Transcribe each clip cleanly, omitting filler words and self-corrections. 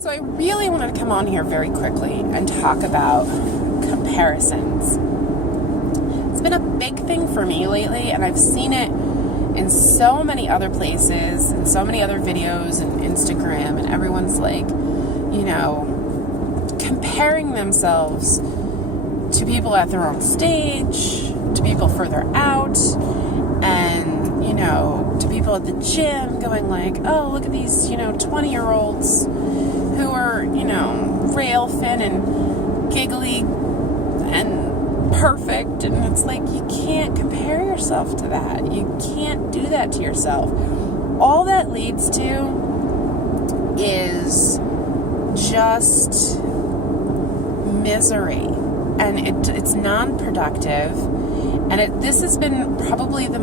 So I really wanted to come on here very quickly and talk about comparisons. It's been a big thing for me lately, and I've seen it in so many other places and so many other videos and Instagram, and everyone's like, comparing themselves to people at their own stage, to people further out, and, to people at the gym going like, oh, look at these, 20-year-olds who are, rail thin and giggly and perfect. And it's like, you can't compare yourself to that. You can't do that to yourself. All that leads to is just misery. And it's non-productive. And this has been probably the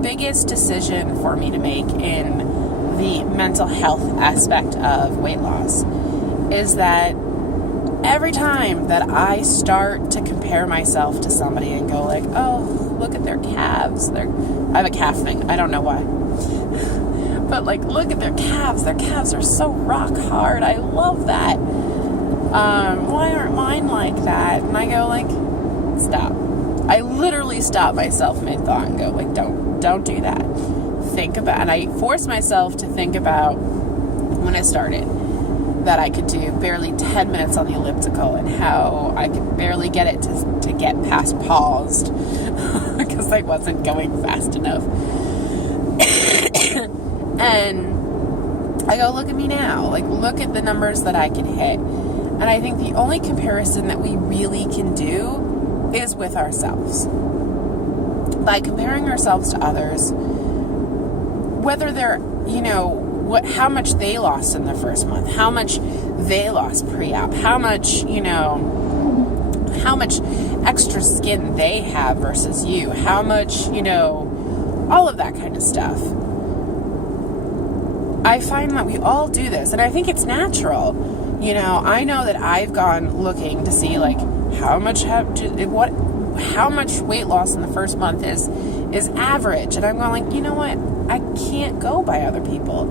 biggest decision for me to make in the mental health aspect of weight loss, is that every time that I start to compare myself to somebody and go like, oh, look at their calves. I have a calf thing. I don't know why. But look at their calves. Their calves are so rock hard. I love that. Why aren't mine like that? And I go stop. I literally stop myself mid-thought and go don't do that. And I force myself to think about when I started that I could do barely 10 minutes on the elliptical and how I could barely get it to get past paused because I wasn't going fast enough. And I go, look at me now. Look at the numbers that I can hit. And I think the only comparison that we really can do is with ourselves. By comparing ourselves to others, whether they're, how much they lost in the first month, how much they lost pre-op, how much extra skin they have versus you, how much, all of that kind of stuff. I find that we all do this, and I think it's natural. I know that I've gone looking to see how much weight loss in the first month is average, and I'm going you know what? I can't go by other people.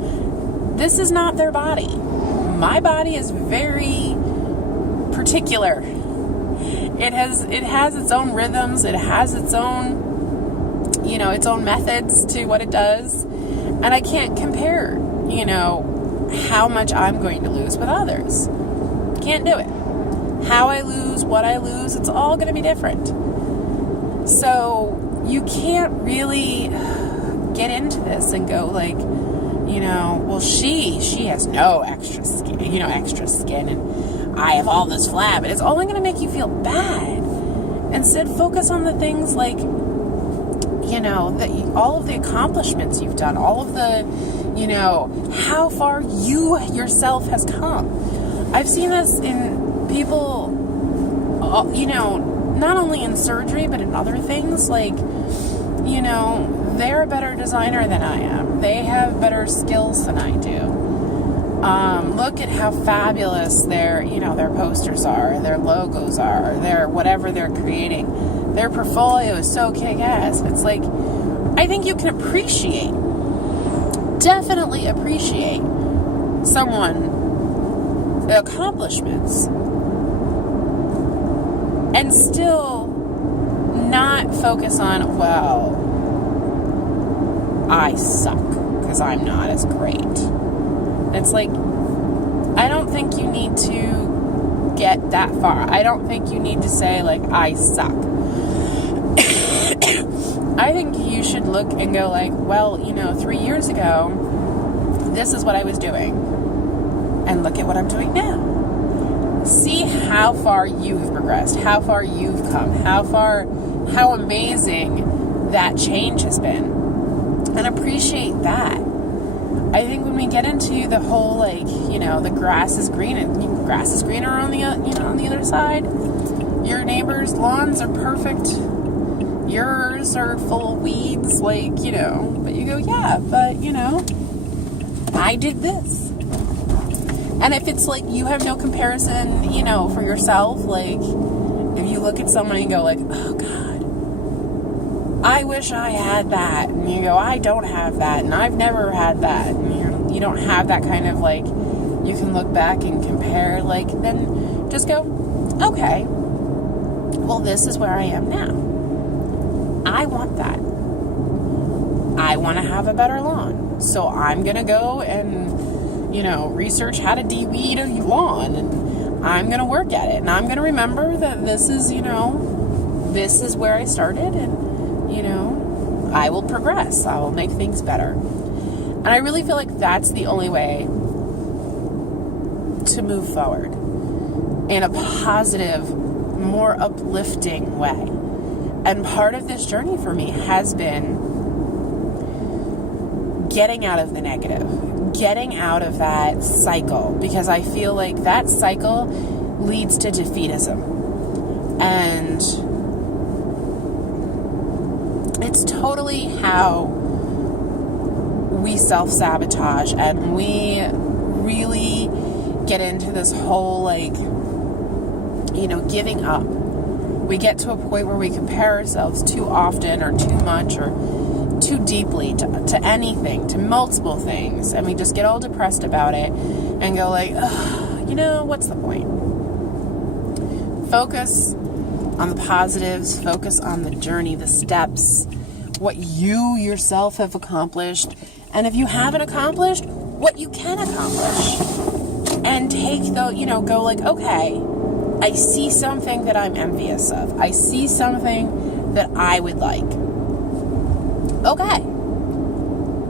This is not their body. My body is very particular. It has its own rhythms. It has its own, its own methods to what it does, and I can't compare, how much I'm going to lose with others. Can't do it. How I lose, what I lose, it's all going to be different. So you can't really get into this and go well, she has no extra skin, and I have all this flab, and it's only going to make you feel bad. Instead, focus on the things all of the accomplishments you've done, all of the, how far you yourself has come. I've seen this in people, not only in surgery, but in other things, they're a better designer than I am. They have better skills than I do. Look at how fabulous their posters are, their logos are, their whatever they're creating. Their portfolio is so kick-ass. It's I think you can definitely appreciate someone's accomplishments and still not focus on, well, I suck because I'm not as great. It's I don't think you need to get that far. I don't think you need to say I suck. I think you should look and go well, 3 years ago, this is what I was doing. And look at what I'm doing now. See how far you have progressed, how far you've come, how amazing that change has been. And appreciate that. I think when we get into the whole, the grass is greener on the, on the other side. Your neighbor's lawns are perfect. Yours are full of weeds, but you go, yeah, but, I did this. And if it's you have no comparison, for yourself, if you look at someone and go oh God, I wish I had that. And you go, I don't have that. And I've never had that. And you don't have that kind of like, you can look back and compare. Like, then just go, okay, well, this is where I am now. I want that. I want to have a better lawn. So I'm going to go and, research how to de-weed a lawn. And I'm going to work at it. And I'm going to remember that this is, this is where I started. And, I will progress. I will make things better. And I really feel like that's the only way to move forward in a positive, more uplifting way. And part of this journey for me has been getting out of the negative, getting out of that cycle, because I feel like that cycle leads to defeatism. And it's totally how we self-sabotage, and we really get into this whole, giving up. We get to a point where we compare ourselves too often or too much or too deeply to anything, to multiple things, and we just get all depressed about it and go like, what's the point? Focus on the positives, focus on the journey, the steps, what you yourself have accomplished, and if you haven't accomplished, what you can accomplish. And take go like, okay, I see something that I'm envious of. I see something that I would like. Okay.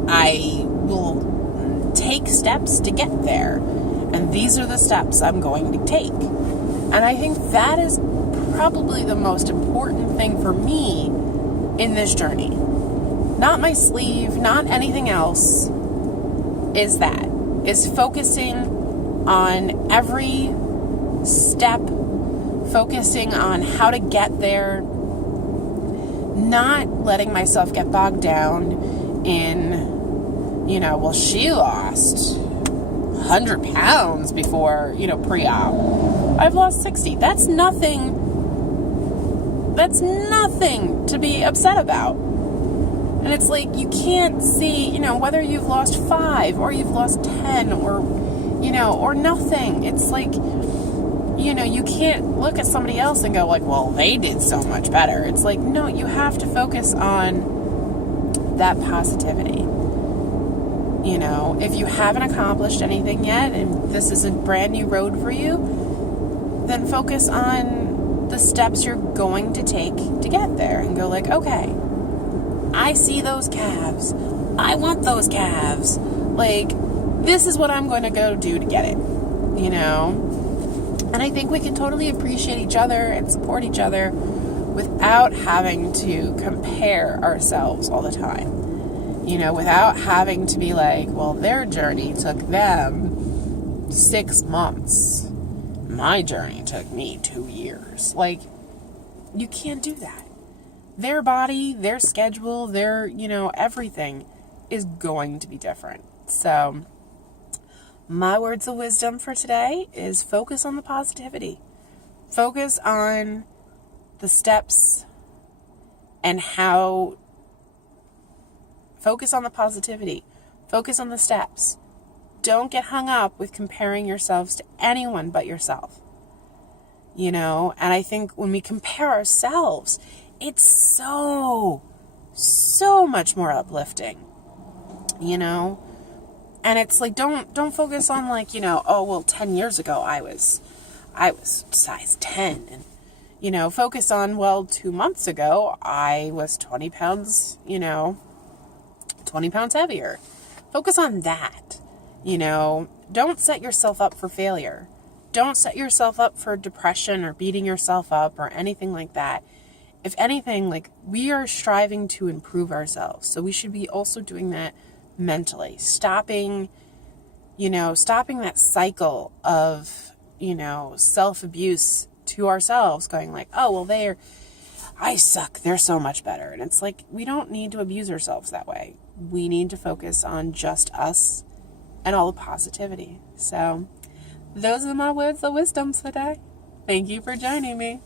I will take steps to get there. And these are the steps I'm going to take. And I think that is probably the most important thing for me in this journey. Not my sleeve, not anything else, is focusing on every step, focusing on how to get there, not letting myself get bogged down in, she lost 100 pounds before, pre-op. I've lost 60. That's nothing to be upset about. And it's like, you can't see, whether you've lost 5 or you've lost 10 or nothing. It's like, you can't look at somebody else and go like, well, they did so much better. It's like, no, you have to focus on that positivity. If you haven't accomplished anything yet and this is a brand new road for you, then focus on the steps you're going to take to get there and go like, okay, I see those calves. I want those calves. Like, this is what I'm going to go do to get it, And I think we can totally appreciate each other and support each other without having to compare ourselves all the time. Without having to be like, well, their journey took them 6 months. My journey took me 2 years. Like, you can't do that. Their body, their schedule, their, everything is going to be different. So, my words of wisdom for today is focus on the positivity. Focus on the steps and how. Focus on the positivity. Focus on the steps. Don't get hung up with comparing yourselves to anyone but yourself. And I think when we compare ourselves, it's so much more uplifting, and it's like, don't focus on like, 10 years ago I was size 10, and, focus on, 2 months ago I was 20 pounds, 20 pounds heavier. Focus on that, don't set yourself up for failure. Don't set yourself up for depression or beating yourself up or anything like that. If anything, like, we are striving to improve ourselves. So we should be also doing that mentally. Stopping that cycle of, self-abuse to ourselves, going like, oh, well, I suck. They're so much better. And it's like, we don't need to abuse ourselves that way. We need to focus on just us and all the positivity. So those are my words of wisdom today. Thank you for joining me.